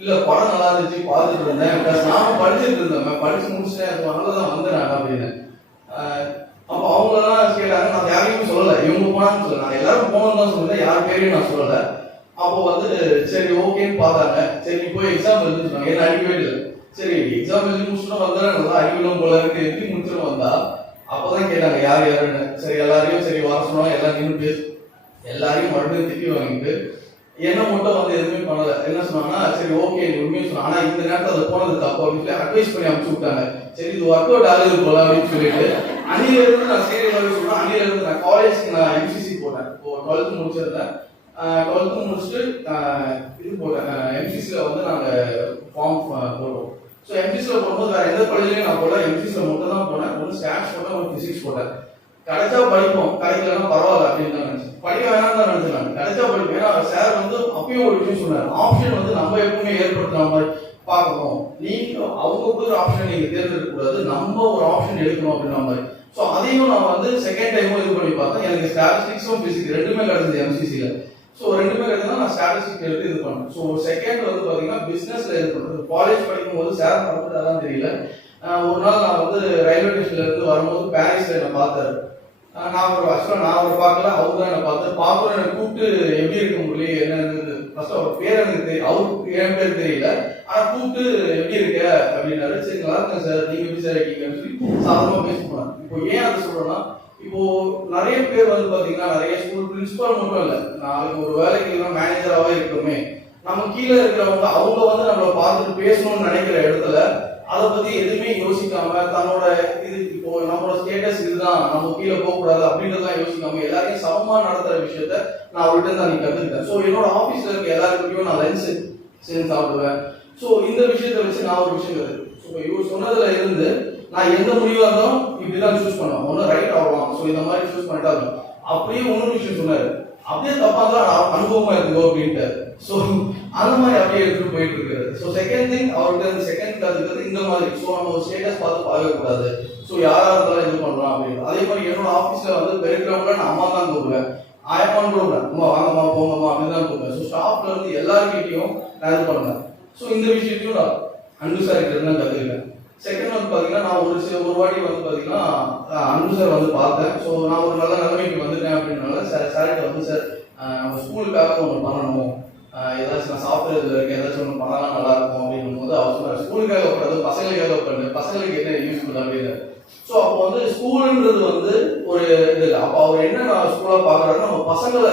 இல்லை படம் நல்லா இருந்துச்சு பார்த்துட்டு இருந்தேன், ப்ளஸ் நானும் படிச்சுட்டு இருந்தேன், படிச்சு முடிச்சுட்டேன், அதனால தான் வந்தேன் நான் அப்படின்னு. அப்போ அவங்களெல்லாம் கேட்டாங்க, நான் யாரையும் சொல்லலை, இவங்க போனான்னு சொல்லலை, நான் எல்லாரும் போனோம்னு தான் சொல்லுறேன், யார் பேரையும் நான் சொல்லலை. அப்போ வந்து சரி ஓகேன்னு பார்த்தாங்க. சரி நீ போய் எக்ஸாம் எழுதுன்னு சொன்னாங்க, என்ன அடிக்கவே இல்லை. சரி எக்ஸாம் எழுதி முடிச்சுட்டு வந்தா நல்லா அடிக்கணும் போல இருக்கு, எப்படி முடிச்சுட்டு வந்தா. அப்போதான் கேட்டாங்க யார் யாருன்னு. சரி எல்லாரையும் சரி வர சொன்னாங்க, எல்லாம் நின்று பேசு, எல்லாரையும் மறுபடியும் திட்டி வாங்கிட்டு என்ன மட்டும் வந்து எதுவுமே பண்ணல. என்ன சொன்னாங்கன்னா, சரி ஓகே நீ உண்மையை சொன்ன, ஆனா இந்த நேரத்தில் அது போனது தப்பு அப்படின்னு சொல்லி அட்வைஸ் பண்ணி அனுப்பிச்சு விட்டாங்க. சரி இது ஒர்க் அவுட் ஆகுது போல அப்படின்னு சொல்லிட்டு அணில இருந்து நான் சரி சொல்றேன். அணில இருந்து நான் காலேஜ்க்கு நான் எம்சிசி போட்டேன். இப்போ 12th முடிச்சிருந்தேன். 12th முடிச்சுட்டு இது போட்டேன், எம்சிசியில் வந்து நாங்கள் ஃபார்ம் போடுவோம். ஸோ எம்சிசியில் போடும்போது வேற எந்த காலேஜ்லையும் நான் போடல, எம்சிசியில் மட்டும் தான் போனேன். ஒன்று ஸ்டாட்ஸ் போட்டேன், ஒரு பிசிக்ஸ் போட்டேன். கிடைச்சா படிப்போம், கிடைக்கலன்னா பரவாயில்ல அப்படின்னு தான் நினைச்சேன். படிக்க வேணாம் தான் நினைச்சேன். கிடைச்சா படிப்பேன். ஏன்னா சார் வந்து அப்பயும் ஒரு விஷயம் சொன்னார், ஆப்ஷன் வந்து நம்ம எப்பவுமே ஏற்படுத்துற மாதிரி பார்க்கணும், நீங்க அவங்க ஒரு ஆப்ஷன் நீங்க தேர்ந்தெடுக்க கூடாது, நம்ம ஒரு ஆப்ஷன் எடுக்கணும் அப்படின்ற மாதிரி. ஸோ அதையும் நான் வந்து செகண்ட் டைமும் இது பண்ணி பார்த்தேன். எனக்கு ஸ்டாட்டிஸ்டிக்ஸும் பிசிக்ஸ் ரெண்டுமே கிடைச்சது எம்சிசியில். ஸோ ரெண்டுமே கிடைச்சதுனா நான் ஸ்டாட்டிஸ்டிக்ஸ் எடுத்து இது பண்ணேன். ஸோ செகண்ட் வந்து பார்த்தீங்கன்னா பிஸ்னஸ்ல இது பண்ணுறது. காலேஜ் படிக்கும் போது சார் பார்த்துட்டு தெரியல, ஒரு நாள் நான் வந்து ரயில்வே ஸ்டேஷன்ல இருந்து வரும்போது பாரிஸ்ல என்னை பார்த்தாரு. நான் ஒரு பார்க்கல, அவங்க தான் என்னை பார்த்து பார்க்கணும். என்னை கூப்பிட்டு எப்படி இருக்க முடியல, என்ன ஃபர்ஸ்ட் அவர் பேர் எனக்கு தெரியும், அவருக்கு என் பேர் தெரியல, ஆனா கூப்பிட்டு எப்படி இருக்க அப்படின்னாரு. சரி நல்லா இருக்கேன் சார், நீங்க எப்படி சார் இருக்கீங்கன்னு சொல்லி சாதாரணமா பேச போனாங்க. இப்போ ஏன் அதை சொல்றேன்னா, இப்போ நிறைய பேர் வந்து பாத்தீங்கன்னா நிறைய ஸ்கூல் பிரின்சிபால் மட்டும் இல்லை, நாளைக்கு ஒரு வேலைக்கு மேனேஜராகவே இருக்கணுமே, நம்ம கீழே இருக்கிறவங்க அவங்க வந்து நம்மளை பார்த்துட்டு பேசணும்னு நினைக்கிற இடத்துல அதை பத்தி எதுவுமே யோசிக்காம தன்னோட இது இப்போ நம்மளோட ஸ்டேட்டஸ் இதுதான், நம்ம கீழே போகக்கூடாது அப்படின்றதான் யோசிக்காம எல்லாரையும் சமமா நடத்துற விஷயத்த நான் அவர்கிட்ட தான் நீ கத்துக்கிட்டேன். ஸோ என்னோட ஆஃபீஸ்ல இருக்க எல்லாருக்கிட்டையும் நான் லஞ்ச் சேர்ந்து சாப்பிடுவேன். ஸோ இந்த விஷயத்த வச்சு நான் ஒரு விஷயம் இருக்கு. ஸோ இவர் சொன்னதுல இருந்து நான் எந்த முடிவாக இருந்தாலும் இப்படிதான் சூஸ் பண்ணுவேன், ஒன்றும் ரைட் ஆகலாம். ஸோ இந்த மாதிரி சூஸ் பண்ணிட்டாங்க. அப்படியே இன்னொரு விஷயம் சொன்னாரு, அப்படியே தப்பா தான் அனுபவமா இருக்குதோ அப்படின்ட்டு. ஸோ அந்த மாதிரி அப்படியே எடுத்துட்டு போயிட்டு இருக்காரு. ஸோ செகண்ட் திங் அவருக்கு செகண்ட் கிளாஸ் இந்த மாதிரி. ஸோ நம்ம ஒரு ஸ்டேட்டஸ் பார்த்து பார்க்கக்கூடாது. ஸோ யாரா இருந்தாலும் இது பண்ணலாம் அப்படின்னு. அதே மாதிரி என்னோட ஆஃபீஸ்ல வந்து பெருக்கிறவங்க நான் அம்மா தான் கூப்பிடுவேன், ஆயப்பான்னு கூப்பிடுவேன், அம்மா வாங்கம்மா போங்கம்மா அப்படின்னு தான் கூப்பிடுவேன். ஸோ ஸ்டாஃப்ல இருந்து எல்லாருக்கிட்டையும் நான் இது பண்ணுவேன். ஸோ இந்த விஷயத்தையும் நான் அன்பு சார் கிட்ட தான் கற்றுக்கிட்டேன். செகண்ட் வந்து பார்த்தீங்கன்னா நான் ஒரு வாட்டி வந்து பார்த்தீங்கன்னா அன்பு சார் வந்து பார்த்தேன். ஸோ நான் ஒரு நல்ல நிலைமைக்கு வந்துட்டேன் அப்படின்னால சார்கிட்ட வந்து சார் நம்ம ஸ்கூலுக்காக ஒன்று பண்ணணும், ஏதாச்சும் நான் சாப்பிட்றதுல இருக்கேன், ஏதாச்சும் ஒன்று பண்ணலாம் நல்லா இருக்கும் அப்படின்னும் போது அவர் சொன்னார் ஸ்கூலுக்காக பண்ணுறது பசங்களுக்காக பண்ணு, பசங்களுக்கு என்ன யூஸ்ஃபுல் அப்படின்னு. ஸோ அப்போ வந்து ஸ்கூலுன்றது வந்து ஒரு இது இல்லை. அப்போ அவர் என்ன நான் ஸ்கூலாக பார்க்குறாருன்னா நம்ம பசங்களை,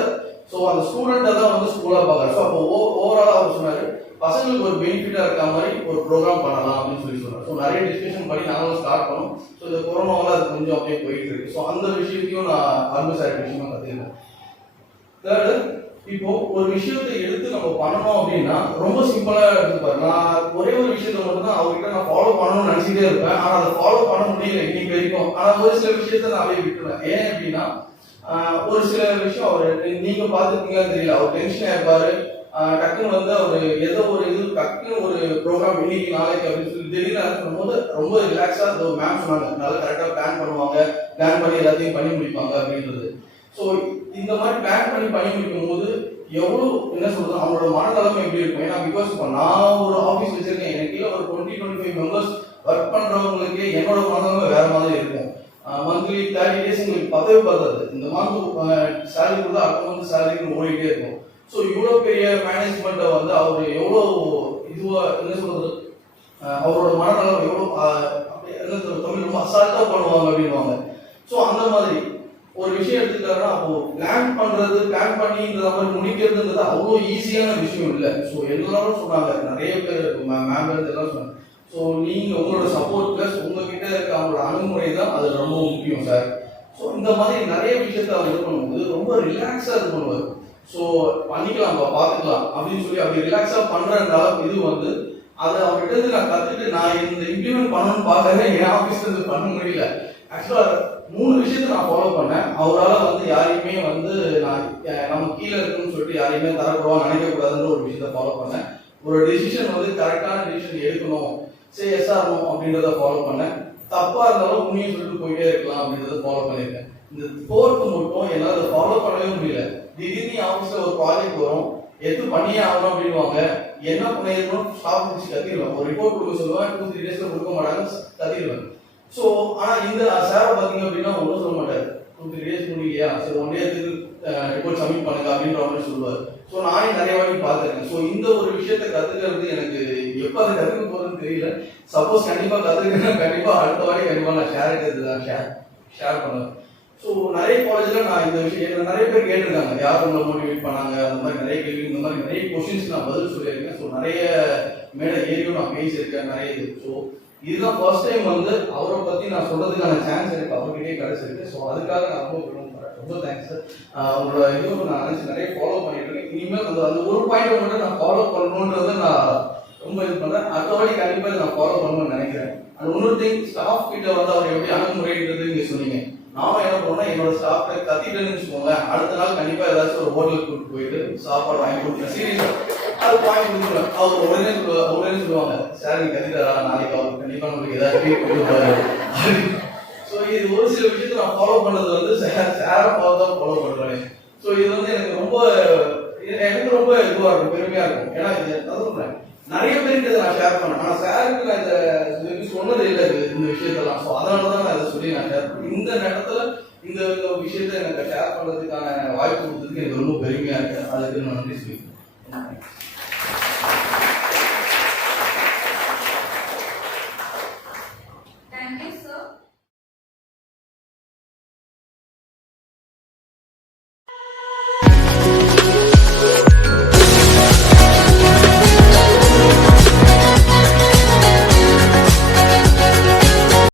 ஸோ அந்த ஸ்டூடெண்ட்டை தான் வந்து ஸ்கூலாக பார்க்குறாரு. ஸோ அப்போ ஓவராலாக அவர் சொன்னார் பசங்களுக்கு ஒரு பெனிஃபிட்டாக இருக்க மாதிரி ஒரு ப்ரோக்ராம் பண்ணலாம் அப்படின்னு சொல்லி சொன்னார். ஸோ நிறைய டிஸ்கஷன் பண்ணி நாங்களும் ஸ்டார்ட் பண்ணோம். ஸோ இந்த கொரோனாவில் அது கொஞ்சம் அப்படியே போயிட்டு இருக்கு. ஸோ அந்த விஷயத்தையும் நான் அருமை சார் விஷயமா கற்றுக்கிறேன். தேர்டு, இப்போ ஒரு விஷயத்தை எடுத்து நம்ம பண்ணணும் அப்படின்னா ரொம்ப சிம்பிளா எடுத்துப்பாரு. நான் ஒரே ஒரு விஷயத்த மட்டும் தான் அவர்கிட்ட நான் ஃபாலோ பண்ணணும்னு நினைச்சிட்டே இருப்பேன். ஆனா அதை ஃபாலோ பண்ண முடியல இன்னைக்கு வரைக்கும். ஆனா ஒரு சில விஷயத்த நான் அப்படியே விட்டுருவேன். ஏன் அப்படின்னா ஒரு சில விஷயம் அவர் நீங்க பாத்துருக்கீங்கன்னு தெரியல, அவர் டென்ஷன் ஆயிருப்பாரு. டக்குன்னு வந்து அவர் ஏதோ ஒரு இது டக்குன்னு ஒரு ப்ரோக்ராம் இன்னைக்கு நாளைக்கு அப்படின்னு சொல்லி திடீர்னு சொல்லும்போது ரொம்ப ரிலாக்ஸா மேம் சொன்னாங்க நல்லா கரெக்டா பிளான் பண்ணுவாங்க, பிளான் பண்ணி எல்லாத்தையும் பண்ணி முடிப்பாங்க அப்படின்றது. ஸோ இந்த மாதிரி பிளான் பண்ணி முடிக்கும் போது எவ்வளோ என்ன சொல்றது அவங்களோட மனநிலைமை எப்படி இருக்கும். ஏன்னா பிகாஸ் இப்போ நான் ஒரு ஆஃபீஸ் வச்சிருக்கேன், எனக்கு கீழே ஒரு 20-25 மெம்பர்ஸ் ஒர்க் பண்றவங்களுக்கு என்னோட மனநிலைமை வேற மாதிரி இருக்கும். மந்த்லி 30 days உங்களுக்கு பதவி பார்த்தாது. இந்த மந்த் சேலரி கூட அடுத்த மந்த் சேலரின்னு ஓடிட்டே இருக்கும். ஸோ இவ்வளோ பெரிய மேனேஜ்மெண்ட்டை வந்து அவர் எவ்வளோ இதுவா என்ன சொல்றது அவரோட மனநலம் எவ்வளோ என்ன சொல்றது தமிழ் ரொம்ப அசால்ட்டா பண்ணுவாங்க அப்படின்வாங்க. ஸோ அந்த மாதிரி ஒரு விஷயம் எடுத்துக்கிட்டாருன்னா அப்போ பிளான் பண்ணின்ற மாதிரி முடிக்கிறதுன்றது அவ்வளோ ஈஸியான விஷயம் இல்லை. ஸோ எல்லாரும் சொன்னாங்க, நிறைய பேர் மேம் எல்லாம் சொன்னாங்க. ஸோ நீங்க உங்களோட சப்போர்ட் பிளஸ் உங்ககிட்ட இருக்க அவங்களோட அணுகுமுறை தான் அது ரொம்ப முக்கியம் சார். ஸோ இந்த மாதிரி நிறைய விஷயத்த அவர் இது பண்ணும்போது ரொம்ப ரிலாக்ஸா இது பண்ணுவார். ஸோ பண்ணிக்கலாம் பார்த்துக்கலாம் அப்படின்னு சொல்லி அப்படி ரிலாக்ஸா பண்றதுனால இது வந்து அதை அவர்கிட்ட இருந்து நான் கத்துட்டு நான் இந்த இம்ப்ளிமெண்ட் பண்ணணும்னு பார்க்கறேன். என் ஆஃபீஸ்ல இருந்து பண்ண முடியல. ஆக்சுவலா 3 விஷயத்த நான் ஃபாலோ பண்ணேன். அவரால் வந்து யாரையுமே வந்து நான் நம்ம கீழே இருக்குன்னு சொல்லிட்டு யாரையுமே தரக்கூடாது நினைக்க கூடாதுன்ற ஒரு விஷயத்த ஃபாலோ பண்ணேன். ஒரு டெசிஷன் வந்து கரெக்டான டெசிஷன் எடுக்கணும், சரி எஸ்ஸா இருக்கணும் அப்படின்றத ஃபாலோ பண்ணேன். தப்பா இருந்தாலும் உண்மையை சொல்லிட்டு போயிட்டே இருக்கலாம் அப்படின்றத ஃபாலோ பண்ணியிருக்கேன். இந்த 4th மட்டும் என்னால் அதை ஃபாலோ பண்ணவே முடியல. திடீர்னு ஆஃபீஸ்ல ஒரு ப்ராஜெக்ட் வரும், எடுத்து பண்ணியே ஆகணும் அப்படின்வாங்க. என்ன பண்ணிருக்கணும் ஸ்டாஃப் வச்சு கத்திடுவேன். ஒரு ரிப்போர்ட் கொடுக்க சொல்லுவேன், 2-3 daysல கொடுக்க மாட்டாங்க, கத்திடுவேன். ஸோ ஆனா இந்த சாரை பார்த்தீங்க அப்படின்னா ஒன்றும் சொல்ல மாட்டாரு. 2-3 days முடியலையா, சரி 1 day ரிப்போர்ட் சப்மிட் பண்ணுங்க அப்படின்ற மாதிரி சொல்லுவார். ஸோ நானே நிறைய வாட்டி பார்த்துருக்கேன். ஸோ இந்த ஒரு விஷயத்தை கத்துக்கிறது எனக்கு எப்போ அதை கற்றுக்க போறதுன்னு தெரியல. சப்போஸ் கண்டிப்பா கத்துக்கிறேன், கண்டிப்பா அடுத்த வாட்டி கண்டிப்பா நான் ஷேர் பண்ணுவேன். ஸோ நிறைய காலேஜ்ல நான் இந்த விஷயம் நிறைய பேர் கேட்டிருக்காங்க, யார் உங்களை மோட்டிவேட் பண்ணாங்க, அந்த மாதிரி நிறைய கேள்வி, இந்த மாதிரி நிறைய கொஸ்டின்ஸ் நான் பதில் சொல்லியிருக்கேன். ஸோ நிறைய மேடை ஏரியும் நான் பேசியிருக்கேன் நிறைய இது. ஸோ இதுதான் ஃபர்ஸ்ட் டைம் வந்து அவரை பத்தி நான் சொல்றதுக்கான சான்ஸ் எனக்கு அவர்கிட்டயே கிடைச்சிருக்கு. ஸோ அதுக்காக நான் ரொம்ப தேங்க்ஸ் சார். உங்களோட இதுவும் நான் நினைச்சு நிறைய ஃபாலோ பண்ணிட்டு இருக்கேன். இனிமேல் அந்த ஒரு பாயிண்ட் மட்டும் நான் ஃபாலோ பண்ணணுன்றதை நான் ரொம்ப இது பண்றேன். அடுத்த வாட்டி கண்டிப்பா நான் ஃபாலோ பண்ணணும்னு நினைக்கிறேன். அந்த இன்னொரு திங் ஸ்டாஃப் கிட்ட வந்து அவர் எப்படி அணுகுமுறைன்றது நீங்க சொன்னீங்க. நானும் என்ன பண்ணோம்னா என்னோட ஸ்டாஃப்ல கத்திட்டேன்னு வச்சுக்கோங்க, அடுத்த நாள் கண்டிப்பா ஏதாச்சும் ஒரு ஹோட்டலுக்கு கூப்பிட்டு போயிட்டு சாப்பாடு வாங்கி கொடுத்தேன். சீரியஸா அது வாங்கி கொடுத்துருவேன். அவர் உடனே சொல்லுவாங்க, சார் நீங்க கத்திட்டாரா, நாளைக்கு அவர் கண்டிப்பா நம்மளுக்கு ஏதாவது ட்ரீட் கொடுப்பாரு. ஸோ இது ஒரு சில விஷயத்த நான் ஃபாலோ பண்ணது வந்து சாரை பார்த்து தான் ஃபாலோ பண்றேன். ஸோ இது வந்து எனக்கு ரொம்ப இதுவா இருக்கும், பெருமையா இருக்கும். ஏன்னா இது நான் சொல்றேன் நிறைய பேருக்கு இதை நான் ஷேர் பண்ணேன். ஆனால் சாருக்கு நான் இதை சொன்னது இல்லை இந்த விஷயத்தெல்லாம். ஸோ அதனால தான் நான் இதை சொல்லி நான் ஷேர் பண்ணேன். இந்த நேரத்தில் இந்த விஷயத்த எனக்கு ஷேர் பண்ணுறதுக்கான வாய்ப்பு கொடுத்ததுக்கு எனக்கு ரொம்ப பெருமையா இருக்கு. அதுக்கு நான் நன்றி சொல்லிக்கிறேன்.